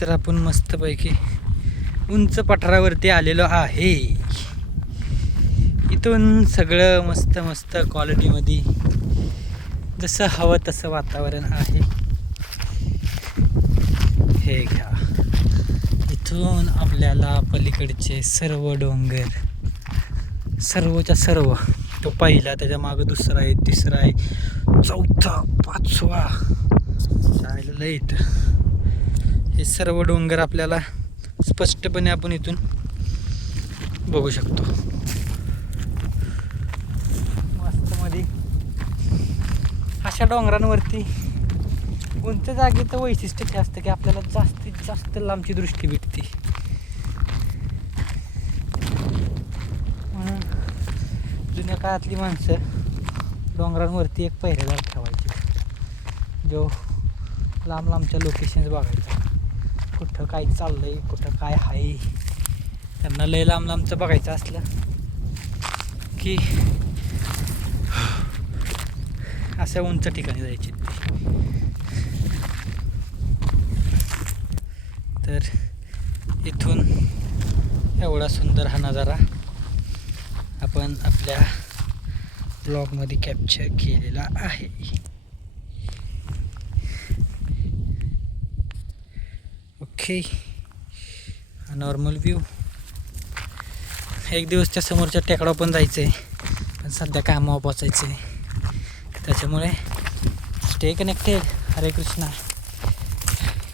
तर आपण मस्तपैकी उंच पठारावरती आलेलो आहे. इथून सगळं मस्त मस्त क्वालिटीमध्ये जसं हवं तसं वातावरण आहे. हे घ्या, इथून आपल्याला पलीकडचे सर्व डोंगर, सर्वच्या सर्व, तो पहिला, त्याच्या मागं दुसरा आहे, तिसरा आहे, चौथा, पाचवा, राहिलेलं इथं हे सर्व डोंगर आपल्याला स्पष्टपणे आपण इथून बघू शकतो. मस्त मध्ये अशा डोंगरांवरती उंच जागेचं वैशिष्ट्य हे असतं की आपल्याला जास्तीत जास्त लांबची दृष्टी भेटते. म्हणून जुन्या काळातली माणसं डोंगरांवरती एक पहिरेदार ठेवायची, जो लांब लांबच्या लोकेशन्स बघायचा, कुठं काय चाललंय, कुठं काय आहे. त्यांना लय लांब लांबचं बघायचं असलं की अशा उंच ठिकाणी जायचे. तर इथून एवढा सुंदर हा नजारा आपण आपल्या ब्लॉगमध्ये कॅप्चर केलेला आहे. ओके, हा नॉर्मल व्ह्यू. एक दिवस त्या समोरच्या टेकडावर पण जायचं आहे, पण सध्या कामावर पोचायचं आहे. त्याच्यामुळे स्टे कनेक्टेड. हरे कृष्णा.